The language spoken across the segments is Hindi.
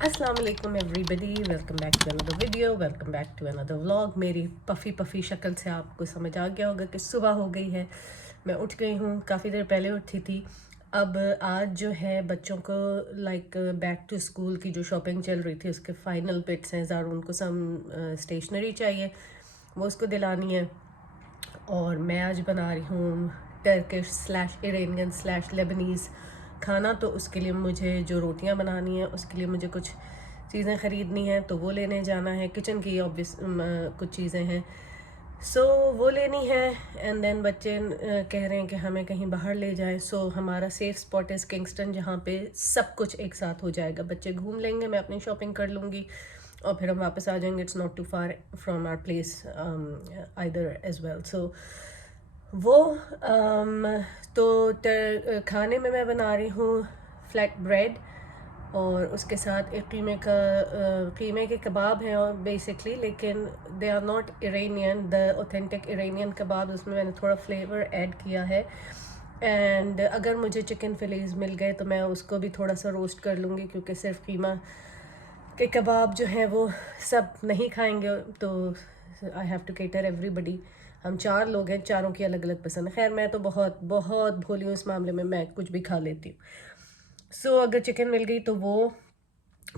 अस्सलाम वालेकुम everybody, welcome back to another video, welcome back to another vlog. मेरी पफ़ी शक्ल से आपको समझ आ गया होगा कि सुबह हो गई है, मैं उठ गई हूँ, काफ़ी देर पहले उठी थी। अब आज जो है बच्चों को बैक टू स्कूल की जो शॉपिंग चल रही थी उसके फ़ाइनल बिट्स हैं ज़रा, उनको सम स्टेशनरी चाहिए, वो उसको दिलानी है। और मैं आज बना रही हूँ Turkish slash Iranian slash Leibniz खाना। तो उसके लिए मुझे जो रोटियां बनानी है उसके लिए मुझे कुछ चीज़ें ख़रीदनी हैं, तो वो लेने जाना है। किचन की ऑब्वियस कुछ चीज़ें हैं, सो वो लेनी है। एंड देन बच्चे कह रहे हैं कि हमें कहीं बाहर ले जाए। सो हमारा सेफ़ स्पॉट इज़ किंगस्टन, जहाँ पे सब कुछ एक साथ हो जाएगा। बच्चे घूम लेंगे, मैं अपनी शॉपिंग कर लूँगी और फिर हम वापस आ जाएंगे। It's not too far from our place either as well. So वो खाने में मैं बना रही हूँ फ्लैट ब्रेड, और उसके साथ एक कीमे के कबाब हैं और बेसिकली, लेकिन they are not Iranian, the authentic Iranian kebab. उसमें मैंने थोड़ा फ्लेवर ऐड किया है। एंड अगर मुझे चिकन फिलेज मिल गए तो मैं उसको भी थोड़ा सा रोस्ट कर लूँगी, क्योंकि सिर्फ कीमा के कबाब जो हैं वो सब नहीं खाएंगे, तो I have to cater everybody. हम 4 लोग हैं, चारों की अलग अलग पसंद है। खैर मैं तो बहुत बहुत भोली हूँ इस मामले में, मैं कुछ भी खा लेती हूँ। सो अगर चिकन मिल गई तो वो,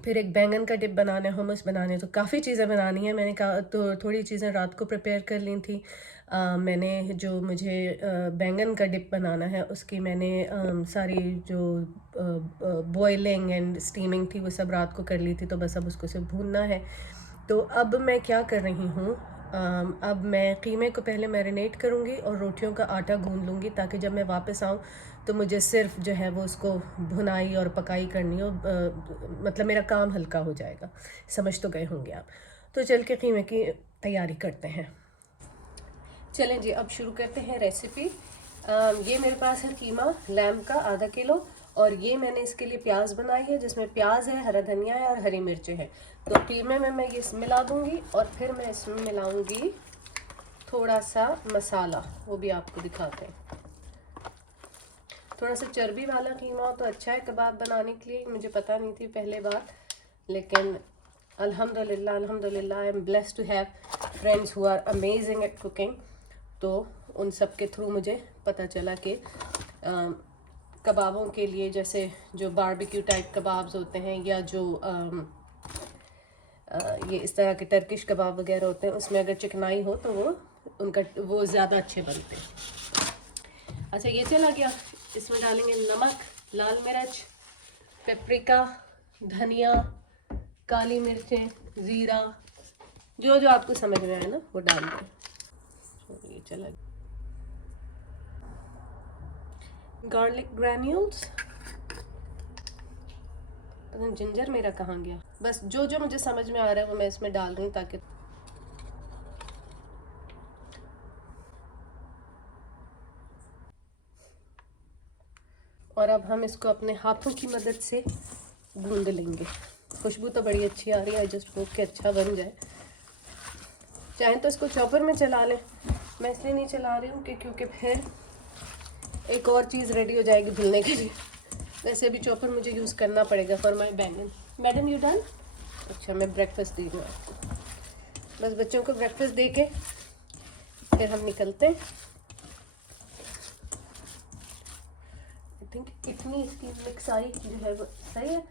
फिर एक बैंगन का डिप बनाना है, hummus बनाने, तो काफ़ी चीज़ें बनानी है। मैंने कहा तो थोड़ी चीज़ें रात को प्रिपेयर कर ली थी। मैंने जो मुझे बैंगन का डिप बनाना है उसकी मैंने सारी जो बॉइलिंग एंड स्टीमिंग थी वो सब रात को कर ली थी, तो बस अब उसको सिर्फ भूनना है। तो अब मैं क्या कर रही हूँ, अब मैं कीमे को पहले मैरिनेट करूँगी और रोटियों का आटा गूंद लूँगी, ताकि जब मैं वापस आऊँ तो मुझे सिर्फ जो है वो उसको भुनाई और पकाई करनी हो, मतलब मेरा काम हल्का हो जाएगा। समझ तो गए होंगे आप। तो चल के कीमे की तैयारी करते हैं। चलें जी, अब शुरू करते हैं रेसिपी। ये मेरे पास है कीमा लैम्ब का आधा किलो, और ये मैंने इसके लिए प्याज बनाई है, जिसमें प्याज है, हरा धनिया है और हरी मिर्चें हैं। तो कीमे में मैं ये मिला दूंगी, और फिर मैं इसमें मिलाऊंगी थोड़ा सा मसाला, वो भी आपको दिखाते हैं। थोड़ा सा चर्बी वाला कीमा हो तो अच्छा है कबाब बनाने के लिए। मुझे पता नहीं थी पहले बात, लेकिन अल्हम्दुलिल्लाह अल्हम्दुलिल्लाह I am blessed to have friends who are amazing at cooking. तो उन सब के थ्रू मुझे पता चला कि कबाबों के लिए, जैसे जो बारबेक्यू टाइप कबाब्स होते हैं, या जो ये इस तरह के टर्किश कबाब वगैरह होते हैं, उसमें अगर चिकनाई हो तो वो ज़्यादा अच्छे बनते हैं। अच्छा, ये चला गया। इसमें डालेंगे नमक, लाल मिर्च, पेपरिका, धनिया, काली मिर्चें, ज़ीरा, जो जो आपको समझ में आए ना वो डाल दें। ये चला गया। गार्लिक ग्रैन्यूल्स, जिंजर मेरा कहाँ गया। बस जो जो मुझे समझ में आ रहा है वो मैं इसमें डाल रही हूँ, ताकि और अब हम इसको अपने हाथों की मदद से गूंद लेंगे। खुशबू तो बड़ी अच्छी आ रही है, जस्ट होप के अच्छा बन जाए। चाहे तो इसको चॉपर में चला लें, मैं इसलिए नहीं चला रही हूँ कि क्योंकि फिर एक और चीज़ रेडी हो जाएगी धुलने के लिए। वैसे भी चॉपर मुझे यूज़ करना पड़ेगा फॉर माई बैंगन। Madam you done? अच्छा, मैं ब्रेकफास्ट दी हूँ आपको। बस बच्चों को ब्रेकफास्ट दे के फिर हम निकलते हैं। आई थिंक इतनी इसकी मिक्स आई जो है वो सही है।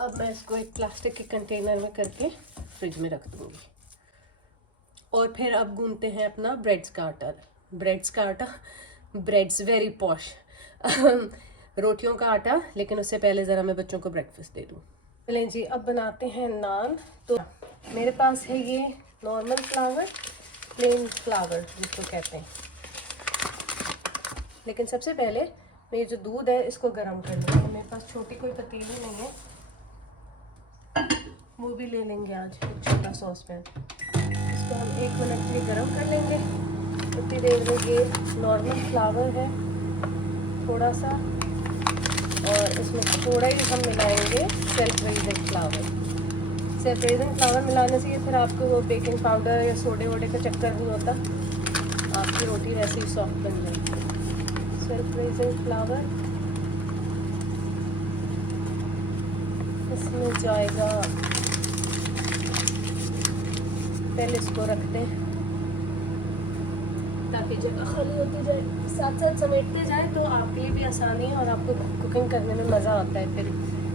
अब मैं इसको एक प्लास्टिक के कंटेनर में करके फ्रिज में रख दूँगी। और फिर अब गूंदते हैं अपना ब्रेड्स का आटा। ब्रेड्स वेरी पॉश रोटियों का आटा, लेकिन उससे पहले ज़रा मैं बच्चों को ब्रेकफास्ट दे दूँ। चलें जी, अब बनाते हैं नान। तो मेरे पास है ये नॉर्मल फ्लावर, प्लेन फ्लावर जिसको कहते हैं। लेकिन सबसे पहले मैं ये जो दूध है इसको गर्म कर लूँगी। मेरे पास छोटी कोई पतीली नहीं है, वो भी ले लेंगे आज, एक छोटा सॉसपैन। इसको हम 1 मिनट के लिए गर्म कर लेंगे। इतनी देर में ये नॉर्मल फ्लावर है थोड़ा सा, और इसमें थोड़ा ही हम मिलाएंगे self raising flower. Self raising flower मिलाने से ये फिर आपको वो बेकिंग पाउडर या सोडे वोडे का चक्कर नहीं होता, आपकी रोटी वैसे ही सॉफ्ट बन जाएगी। सेल्फ रेज़िंग फ्लावर इसमें जाएगा, पहले इसको रखते हैं ताकि जगह खाली होती जाए, साथ साथ समेटते जाए तो आपके लिए भी आसानी है और आपको कुकिंग करने में मज़ा आता है फिर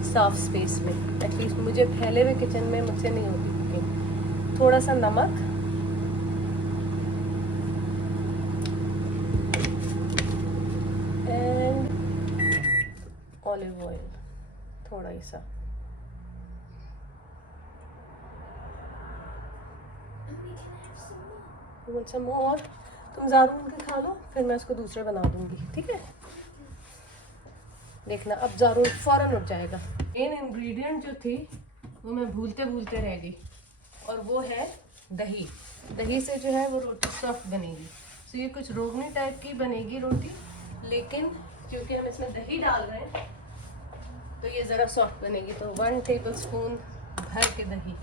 साफ स्पेस में। एटलीस्ट मुझे फैले हुए किचन में मुझसे नहीं होती कुकिंग। थोड़ा सा नमक, एंड ऑलिव ऑयल थोड़ा ही सा। और तुम ज़्यादा उनके खा लो, फिर मैं उसको दूसरे बना दूंगी, ठीक है? देखना अब ज़रूर फ़ौरन उठ जाएगा। मेन इंग्रेडिएंट जो थी वो मैं भूलते भूलते रह गई, और वो है दही। दही से जो है वो रोटी सॉफ्ट बनेगी। तो ये कुछ रोगनी टाइप की बनेगी रोटी, लेकिन क्योंकि हम इसमें दही डाल रहे हैं तो ये ज़रा सॉफ्ट बनेगी। तो 1 टेबलस्पून भर के दही।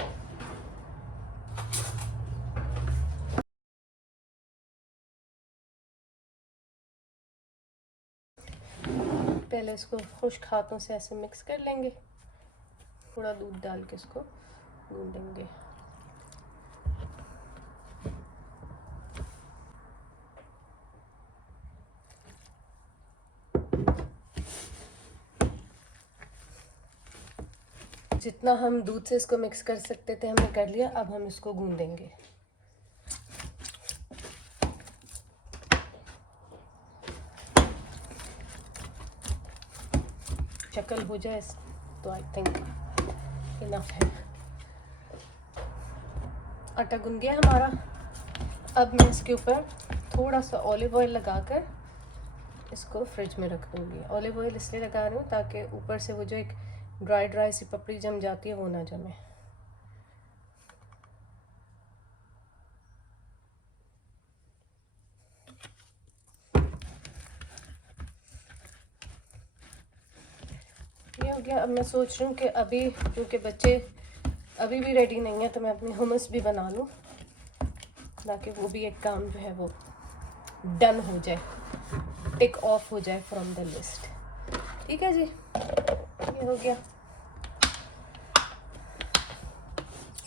पहले इसको खुश्क हाथों से ऐसे मिक्स कर लेंगे, थोड़ा दूध डाल के इसको गूंदेंगे। जितना हम दूध से इसको मिक्स कर सकते थे हमने कर लिया, अब हम इसको गूंदेंगे। शक्ल हो जाए तो आई थिंक इनफ है। आटा गूंद गया हमारा। अब मैं इसके ऊपर थोड़ा सा ऑलिव ऑयल लगाकर इसको फ्रिज में रख दूँगी। ऑलिव ऑयल इसलिए लगा रही हूँ ताकि ऊपर से वो जो एक ड्राई सी पपड़ी जम जाती है वो ना जमे। ये हो गया। अब मैं सोच रही हूँ कि अभी क्योंकि बच्चे अभी भी रेडी नहीं है तो मैं अपनी हुमस भी बना लूँ ताकि वो भी एक काम जो है वो डन हो जाए, टिक ऑफ हो जाए फ्रॉम द लिस्ट। ठीक है जी, ये हो गया।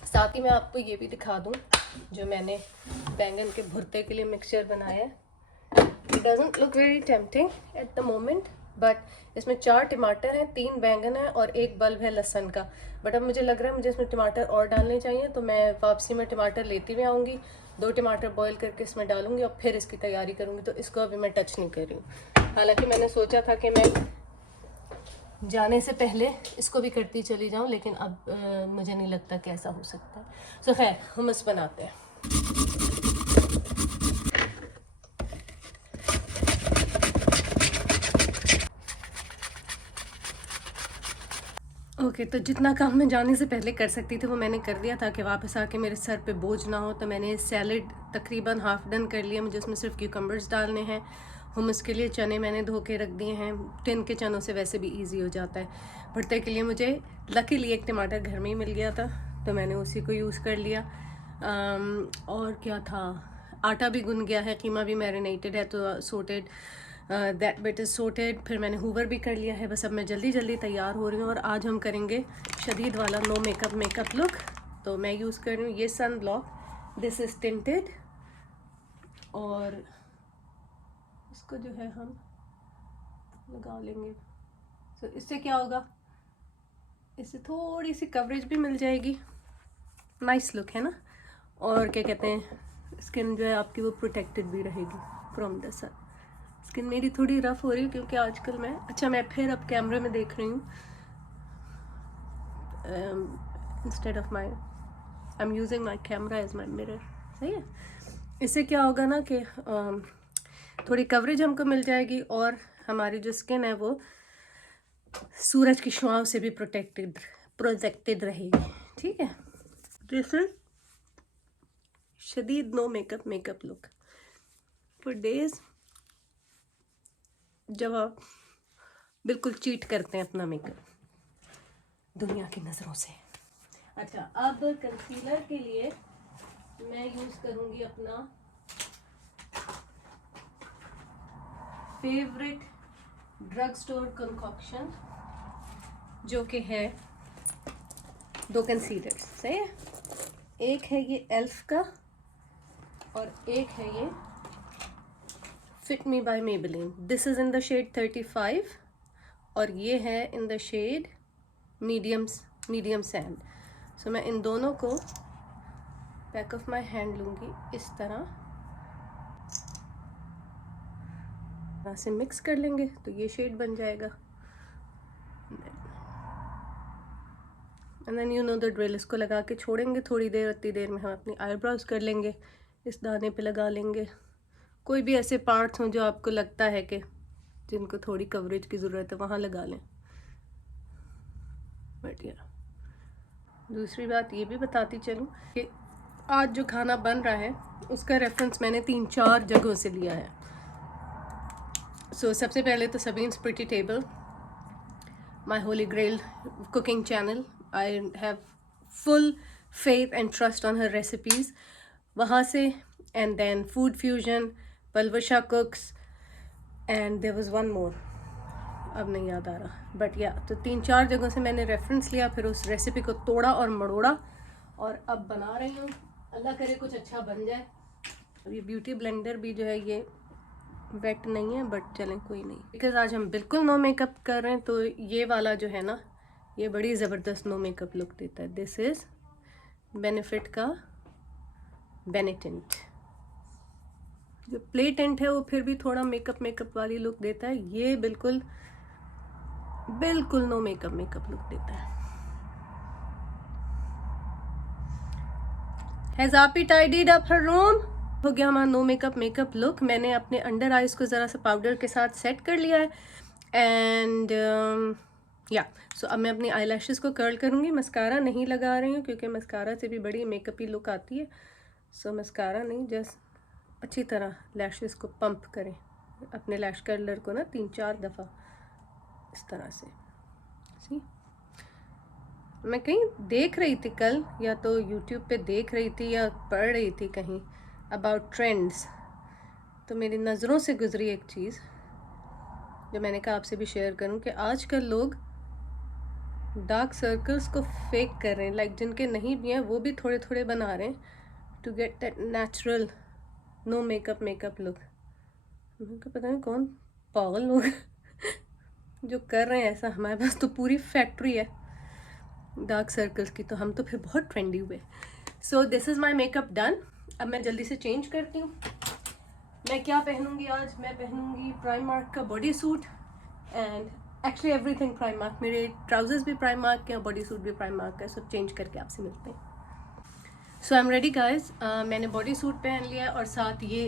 साथ ही मैं आपको ये भी दिखा दूँ जो मैंने बैंगन के भुर्ते के लिए मिक्सचर बनाया है। It doesn't look very tempting at the moment, but इसमें 4 टमाटर हैं, 3 बैंगन है और 1 बल्ब है लहसुन का। बट अब मुझे लग रहा है मुझे इसमें टमाटर और डालने चाहिए, तो मैं वापसी में टमाटर लेती हुई आऊँगी, 2 टमाटर बॉईल करके इसमें डालूंगी और फिर इसकी तैयारी करूँगी। तो इसको अभी मैं टच नहीं कर रही हूँ। हालांकि मैंने सोचा था कि मैं जाने से पहले इसको भी करती चली जाऊँ, लेकिन अब मुझे नहीं लगता कि ऐसा हो सकता है। सो खैर हुमस बनाते हैं। ओके तो जितना काम मैं जाने से पहले कर सकती थी वो मैंने कर दिया ताकि वापस आके मेरे सर पे बोझ ना हो। तो मैंने सैलड तकरीबन हाफ डन कर लिया। मुझे उसमें सिर्फ क्यूकम्बर्स डालने हैं। हुमस के लिए चने मैंने धो के रख दिए हैं। टिन के चनों से वैसे भी इजी हो जाता है। भुर्ते के लिए मुझे लकीली एक टमाटर घर में ही मिल गया था तो मैंने उसी को यूज़ कर लिया। और क्या था, आटा भी गुन गया है, कीमा भी मैरिनेटेड है तो sorted, that bit is sorted. फिर मैंने हूवर भी कर लिया है। बस अब मैं जल्दी जल्दी तैयार हो रही हूँ और आज हम करेंगे शदीद वाला नो मेकअप लुक। तो मैं यूज़ कर रही हूँ ये sunblock, this is tinted, और इसको जो है हम लगा लेंगे। तो इससे क्या होगा, इससे थोड़ी सी कवरेज भी मिल जाएगी, नाइस लुक है ना। और क्या कहते हैं, स्किन जो है आपकी वो प्रोटेक्टेड भी रहेगी फ्रॉम द सन। स्किन मेरी थोड़ी रफ हो रही है क्योंकि आजकल मैं फिर अब कैमरे में देख रही हूँ instead of my I am using my camera as my mirror. सही है। इससे क्या होगा ना कि थोड़ी कवरेज हमको मिल जाएगी और हमारी जो स्किन है वो सूरज की शुआओं से भी प्रोटेक्टेड रहेगी। ठीक है। दिस इज शदीद no makeup look for days जब आप बिल्कुल चीट करते हैं अपना मेकअप दुनिया की नज़रों से। अच्छा, अब कंसीलर के लिए मैं यूज़ करूँगी अपना फेवरेट ड्रग स्टोर कंकॉक्शन जो कि है 2 कंसीलर, सही है। एक है ये एल्फ का और एक है ये Fit Me by Maybelline. This is in the shade 35 और ये है in the shade medium sand. So मैं इन दोनों को बैक ऑफ माई हैंड लूँगी, इस तरह से मिक्स कर लेंगे तो ये शेड बन जाएगा। And then you know the drill, इसको लगा के छोड़ेंगे थोड़ी देर। इतनी देर में हम अपनी आईब्रोज कर लेंगे, इस दाने पे लगा लेंगे। कोई भी ऐसे पार्ट्स हों जो आपको लगता है कि जिनको थोड़ी कवरेज की ज़रूरत है, वहाँ लगा लें। बढ़िया। दूसरी बात ये भी बताती चलूँ कि आज जो खाना बन रहा है उसका रेफरेंस मैंने 3-4 जगहों से लिया है। सबसे पहले तो Sabeen's pretty table, my holy grail cooking channel. I have full faith and trust on her recipes, वहाँ से। And then Food Fusion, Palwasha cooks, and there was one more, अब नहीं याद आ रहा, बट या तो 3-4 जगहों से मैंने रेफरेंस लिया, फिर उस रेसिपी को तोड़ा और मड़ोड़ा और अब बना रही हूँ। अल्लाह करे कुछ अच्छा बन जाए। ये ब्यूटी ब्लेंडर भी जो है ये वेट नहीं है, बट चलें कोई नहीं, बिकॉज आज हम बिल्कुल नो मेकअप कर रहे हैं। तो ये वाला जो है ना, ये बड़ी ज़बरदस्त नो मेकअप लुक देता है। दिस इज़ बेनिफिट का बेनेटेंट। जो प्ले टेंट है वो फिर भी थोड़ा मेकअप वाली लुक देता है, ये बिल्कुल नो मेकअप लुक देता है। Has Api tidied up her room? हो गया हमारा नो मेकअप लुक। मैंने अपने अंडर आइज को ज़रा सा पाउडर के साथ सेट कर लिया है। एंड या सो अब मैं अपनी आई लैशेज़ को कर्ल करूँगी। मस्कारा नहीं लगा रही हूँ क्योंकि मस्कारा से भी बड़ी मेकअपी लुक आती है। सो मस्कारा नहीं, जस्ट अच्छी तरह लैशेज़ को पंप करें अपने लैश कर्लर को ना 3-4 दफ़ा इस तरह से। सी मैं कहीं देख रही थी कल, या तो यूट्यूब पे देख रही थी या पढ़ रही थी कहीं अबाउट ट्रेंड्स, तो मेरी नज़रों से गुजरी एक चीज़ जो मैंने कहा आपसे भी शेयर करूं कि आजकल लोग डार्क सर्कल्स को फेक कर रहे हैं, लाइक जिनके नहीं भी हैं वो भी थोड़े थोड़े बना रहे हैं to get that natural no makeup look. मुझे पता नहीं कौन पागल लोग जो कर रहे हैं ऐसा। हमारे पास तो पूरी फैक्ट्री है डार्क सर्कल्स की, तो हम तो फिर बहुत ट्रेंडी हुए। सो this is my makeup done. अब मैं जल्दी से चेंज करती हूँ। मैं क्या पहनूंगी आज? मैं पहनूंगी प्राइमार्क का body suit and actually everything Primark. मेरे ट्राउजर्स भी प्राइमार्क के हैं, बॉडी सूट भी प्राइमार्क का है। सब चेंज करके आपसे मिलते हैं। सो आई एम रेडी गाइज। मैंने बॉडी सूट पहन लिया और साथ ये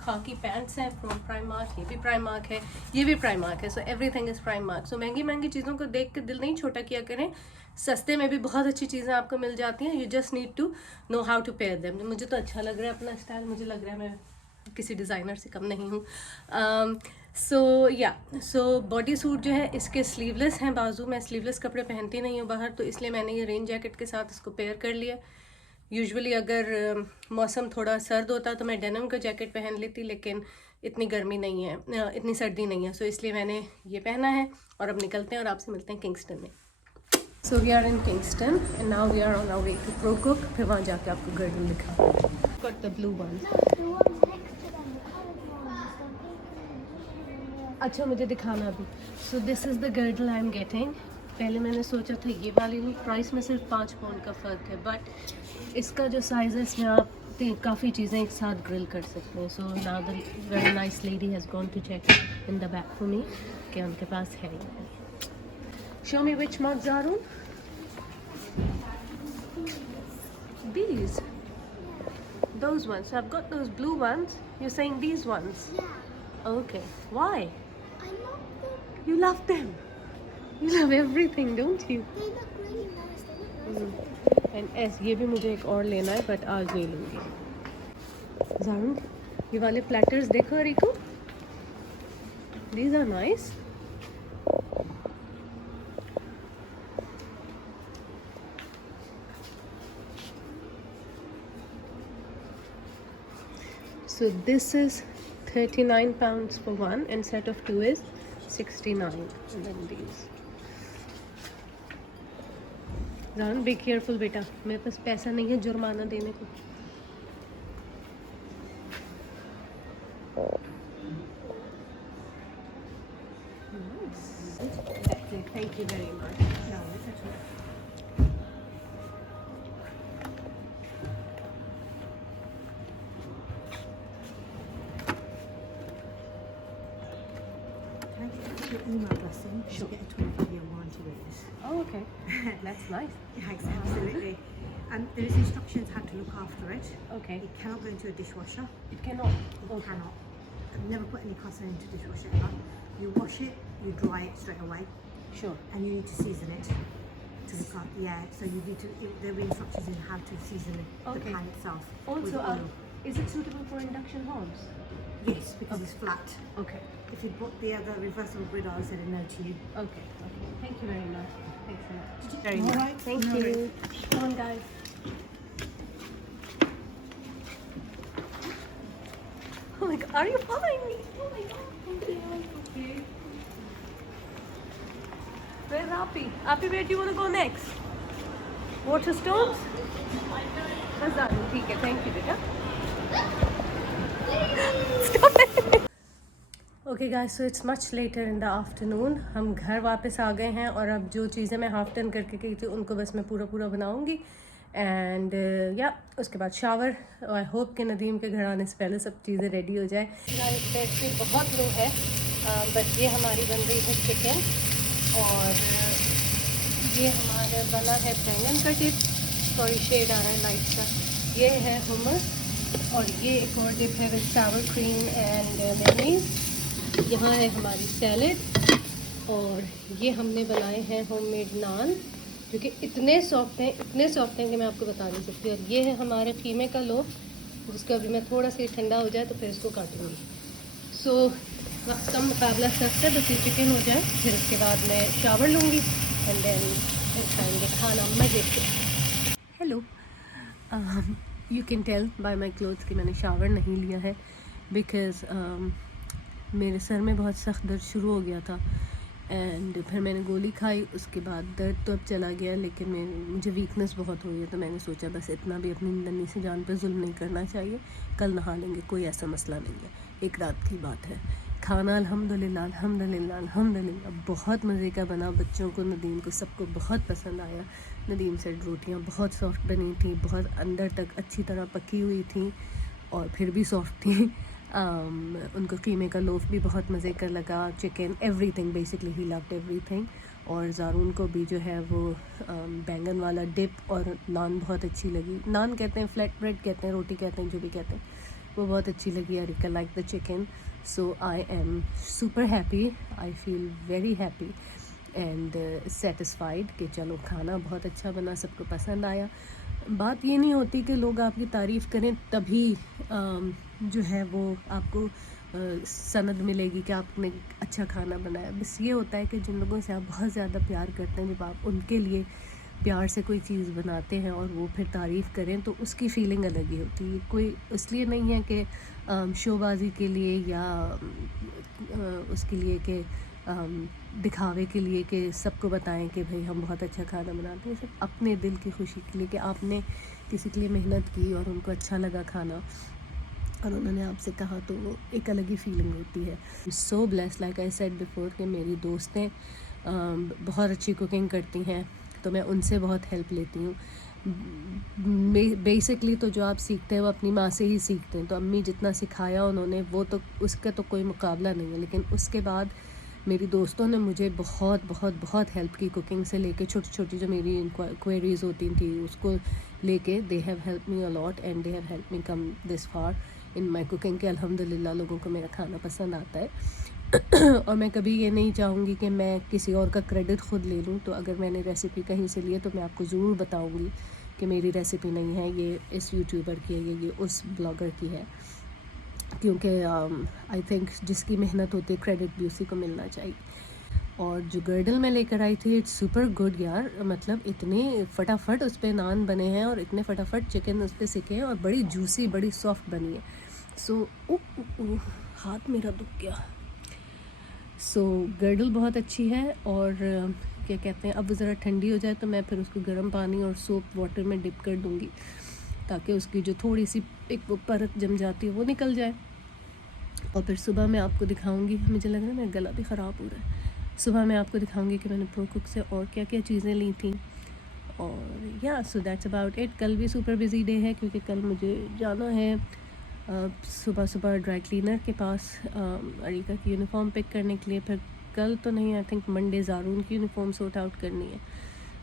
खाकी पैंट्स हैं फ्रॉम प्राइमार्क। ये भी प्राइमार्क है, ये भी प्राइमार्क है। So everything is Primark. So महंगी चीज़ों को देख के दिल नहीं छोटा किया करें, सस्ते में भी बहुत अच्छी चीज़ें आपको मिल जाती हैं। You just need to know how to pair them. मुझे तो अच्छा लग रहा है अपना स्टाइल, मुझे लग रहा है मैं किसी डिज़ाइनर से कम नहीं हूँ। सो बॉडी सूट जो है इसके स्लीवलेस हैं बाजू। मैं स्लीवलेस कपड़े पहनती नहीं हूँ बाहर, तो इसलिए मैंने ये रेन जैकेट के साथ इसको पेयर कर लिया। यूजुअली अगर मौसम थोड़ा सर्द होता तो मैं डेनिम का जैकेट पहन लेती, लेकिन इतनी गर्मी नहीं है, इतनी सर्दी नहीं है। सो इसलिए मैंने ये पहना है और अब निकलते हैं और आपसे मिलते हैं किंगस्टन में। So we are in Kingston and now we are on our way to ProCook. फिर वहाँ जाके आपको गर्दन दिखा। Got the blue one. अच्छा मुझे दिखाना अभी। So this is the girdle I am getting. पहले मैंने सोचा था ये वाली लूँ, प्राइस में सिर्फ 5 पाउंड का फ़र्क है, बट इसका जो साइज़ है इसमें आप काफ़ी चीज़ें एक साथ ग्रिल कर सकते हैं। So now the very nice lady has gone to check in the back for me कि उनके पास है। Show me which mugs are on these, those ones. So I've got those blue ones. You're saying these ones? Yeah. Okay. Why? I love them. You love them. You love everything, don't you? They look really nice. They look nice. And yes, ये भी मुझे एक और लेना है, but आज नहीं लूँगी। जारुन, ये वाले platters देखो रिको। These are nice. So this is 39 pounds for one, and set of 2 is 69. And then these. जान बी केयरफुल बेटा, मेरे पास पैसा नहीं है जुर्माना देने को। Thank you very much. Your email blessing. You get a 25-year warranty with this. Oh, okay. That's nice. Yes, absolutely. There is instructions how to look after it. Okay. It cannot go into a dishwasher. It cannot. It cannot. I've never put any pasta into dishwasher ever. You wash it, you dry it straight away, Sure. and you need to season it to look up. Yeah, so you need to. There will be instructions in how to season it, Okay. the pan itself. with Also, oil. is it suitable for induction hobs? Yes, because it's flat. Okay. If you bought the other reversible griddle, I said no to you. Okay. Okay. Thank you very much. Thanks a lot. Very much. much. Thank No you. worries. Come on, guys. Oh my God, are you following me? Oh my God, thank you. Okay. Where's Appy? Appy, where do you want to go next? Waterstones? बस आ जाओ, ठीक है, thank you बेटा. Stop it. Okay guys, so it's much later in the afternoon. हम घर वापस आ गए हैं और अब जो चीज़ें मैं हाफ टर्न करके गई थी उनको बस मैं पूरा बनाऊंगी एंड या उसके बाद शावर। आई होप कि नदीम के घर आने से पहले सब चीज़ें रेडी हो जाए। बैटरी बहुत लो है बट ये हमारी बन रही है चिकन और ये हमारा बना है बैंगन का डिप। सॉरी शेड आ रहा है लाइट का। ये है hummus और ये एक और डिप है with Sawar cream and mayonnaise. यहाँ है हमारी सैलेड और ये हमने बनाए हैं होममेड नान जो कि इतने सॉफ्ट हैं कि मैं आपको बता नहीं सकती। और ये है हमारे कीमे का लोफ जिसको अभी मैं थोड़ा सा ठंडा हो जाए तो फिर इसको काटूंगी। सो वक्त का मुकाबला सख्त है, बस ये चिकन हो जाए फिर उसके बाद मैं शावर लूँगी एंड देन खाएंगे खाना मज़े से। Hello, you can tell by my clothes कि मैंने शावर नहीं लिया है बिकॉज़ मेरे सर में बहुत सख्त दर्द शुरू हो गया था एंड फिर मैंने गोली खाई। उसके बाद दर्द तो अब चला गया लेकिन मुझे वीकनेस बहुत हो रही है तो मैंने सोचा बस इतना भी अपनी नन्ही सी जान पर जुल्म नहीं करना चाहिए। कल नहा लेंगे, कोई ऐसा मसला नहीं है, एक रात की बात है। खाना अल्हम्दुलिल्लाह बहुत मज़े का बना। बच्चों को, नदीम को, सबको बहुत पसंद आया। नदीम सेड रोटियाँ बहुत सॉफ्ट बनी थी, बहुत अंदर तक अच्छी तरह पकी हुई थी और फिर भी सॉफ्ट थी। उनको कीमे का लोफ भी बहुत मज़े का लगा। Chicken, everything, basically he loved everything. और ज़ारून को भी जो है वो बैंगन वाला डिप और नान बहुत अच्छी लगी। नान कहते हैं, फ्लैट ब्रेड कहते हैं, रोटी कहते हैं, जो भी कहते हैं, वो बहुत अच्छी लगी। I like the chicken, so I am super happy. I feel very happy and satisfied कि चलो खाना बहुत अच्छा बना, सबको पसंद आया। बात ये नहीं होती कि लोग आपकी तारीफ़ करें तभी जो है वो आपको सनद मिलेगी कि आपने अच्छा खाना बनाया। बस ये होता है कि जिन लोगों से आप बहुत ज़्यादा प्यार करते हैं, जब आप उनके लिए प्यार से कोई चीज़ बनाते हैं और वो फिर तारीफ़ करें तो उसकी फ़ीलिंग अलग ही होती है। कोई इसलिए नहीं है कि शोबाजी के लिए या उसके लिए कि दिखावे के लिए कि सबको बताएं कि भाई हम बहुत अच्छा खाना बनाते हैं। सिर्फ अपने दिल की खुशी के लिए कि आपने किसी के लिए मेहनत की और उनको अच्छा लगा खाना और उन्होंने आपसे कहा तो वो एक अलग ही फीलिंग होती है। So blessed, like I said before, कि मेरी दोस्तें बहुत अच्छी कुकिंग करती हैं तो मैं उनसे बहुत हेल्प लेती हूँ। बेसिकली तो जो आप सीखते हैं वो अपनी माँ से ही सीखते हैं। तो अम्मी जितना सिखाया उन्होंने वो तो उसका तो कोई मुकाबला नहीं है, लेकिन उसके बाद मेरी दोस्तों ने मुझे बहुत हेल्प की कुकिंग से लेके छोटी छोटी जो मेरी क्वेरीज होती थी उसको लेके। They have help me a lot and they have help me come this far in my cooking के अल्हम्दुलिल्लाह लोगों को मेरा खाना पसंद आता है। और मैं कभी ये नहीं चाहूँगी कि मैं किसी और का क्रेडिट ख़ुद ले लूँ। तो अगर मैंने रेसिपी कहीं से ली है तो मैं आपको ज़रूर बताऊँगी कि मेरी रेसिपी नहीं है, ये इस यूट्यूबर की है, ये उस ब्लॉगर की है, क्योंकि आई थिंक जिसकी मेहनत होती है क्रेडिट भी उसी को मिलना चाहिए। और जो गर्डल मैं लेकर आई थी, इट्स सुपर गुड यार। मतलब इतने फटाफट उस पर नान बने हैं और इतने फटाफट चिकन उस पर सिके हैं और बड़ी जूसी, बड़ी सॉफ्ट बनी है। सो हाथ मेरा दुख गया। सो गर्डल बहुत अच्छी है और क्या कहते हैं, अब वो ज़रा ठंडी हो जाए तो मैं फिर उसको गर्म पानी और सोप वाटर में डिप कर दूँगी, ताकि उसकी जो थोड़ी सी एक वो परत जम जाती है वो निकल जाए। और फिर सुबह मैं आपको दिखाऊंगी, मुझे लग रहा है मेरा गला भी ख़राब हो रहा है, सुबह मैं आपको दिखाऊंगी कि मैंने प्रो कुक से और क्या क्या चीज़ें ली थी। और या सो दैट्स अबाउट इट। कल भी सुपर बिज़ी डे है क्योंकि कल मुझे जाना है सुबह सुबह ड्राई क्लीनर के पास अरीका की यूनिफॉर्म पिक करने के लिए। फिर कल तो नहीं, आई थिंक मंडे ज़ारून की यूनिफॉर्म सॉर्ट आउट करनी है,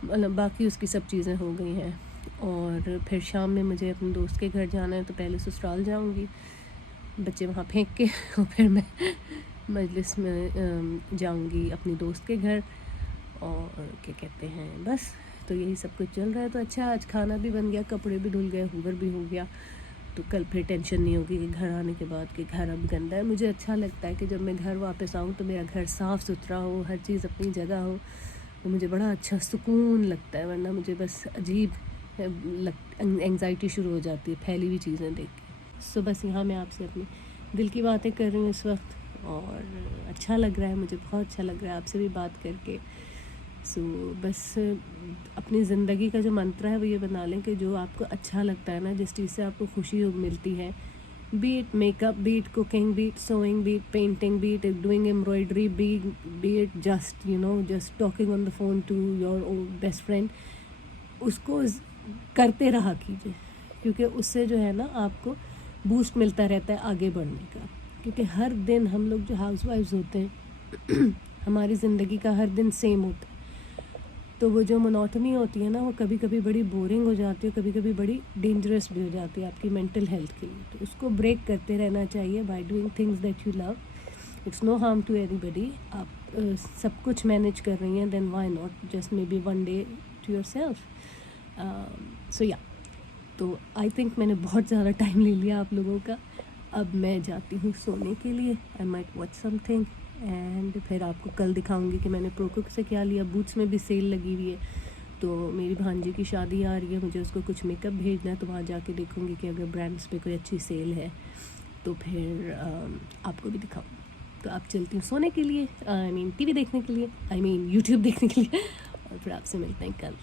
मतलब बाकी उसकी सब चीज़ें हो गई हैं। और फिर शाम में मुझे अपने दोस्त के घर जाना है, तो पहले ससुराल जाऊंगी, बच्चे वहाँ फेंक के और फिर मैं मजलिस में जाऊंगी अपनी दोस्त के घर। और क्या कहते हैं, बस तो यही सब कुछ चल रहा है। तो अच्छा, आज खाना भी बन गया, कपड़े भी धुल गए, हूवर भी हो गया, तो कल फिर टेंशन नहीं होगी कि घर आने के बाद कि घर अब गंदा है। मुझे अच्छा लगता है कि जब मैं घर वापस आऊँ तो मेरा घर साफ़ सुथरा हो, हर चीज़ अपनी जगह हो, तो मुझे बड़ा अच्छा सुकून लगता है। वरना मुझे बस अजीब एंग्जाइटी शुरू हो जाती है फैली हुई चीज़ें देख के। सो बस यहाँ मैं आपसे अपनी दिल की बातें कर रही हूँ इस वक्त, और अच्छा लग रहा है, मुझे बहुत अच्छा लग रहा है आपसे भी बात करके। सो बस अपनी ज़िंदगी का जो मंत्र है वो ये बना लें कि जो आपको अच्छा लगता है ना, जिस चीज़ से आपको खुशी मिलती है, be it makeup, be it cooking, be it sewing, be it painting, be it doing embroidery, be it just talking on the phone to your best friend, उसको करते रहा कीजिए, क्योंकि उससे जो है ना आपको बूस्ट मिलता रहता है आगे बढ़ने का। क्योंकि हर दिन हम लोग जो हाउसवाइफ्स होते हैं हमारी ज़िंदगी का हर दिन सेम होता है, तो वो जो मोनोटनी होती है ना, वो कभी कभी बड़ी बोरिंग हो जाती है, कभी कभी बड़ी डेंजरस भी हो जाती है आपकी मेंटल हेल्थ के लिए। तो उसको ब्रेक करते रहना चाहिए by doing things that you love. It's no harm to anybody. आप सब कुछ मैनेज कर रही हैं, then why not just maybe one day to yourself. So yeah, तो आई थिंक मैंने बहुत ज़्यादा टाइम ले लिया आप लोगों का। अब मैं जाती हूँ सोने के लिए। I might watch something and फिर आपको कल दिखाऊंगी कि मैंने प्रो कुक से क्या लिया। बूट्स में भी सेल लगी हुई है, तो मेरी भांजी की शादी आ रही है, मुझे उसको कुछ मेकअप भेजना है, तो वहाँ जाके देखूंगी कि अगर ब्रांड्स पे कोई अच्छी सेल है तो फिर आपको भी दिखाऊँ। तो आप चलती हूँ सोने के लिए, आई मीन टीवी देखने के लिए, आई मीन यूट्यूब देखने के लिए, और फिर आपसे मिलते हैं कल।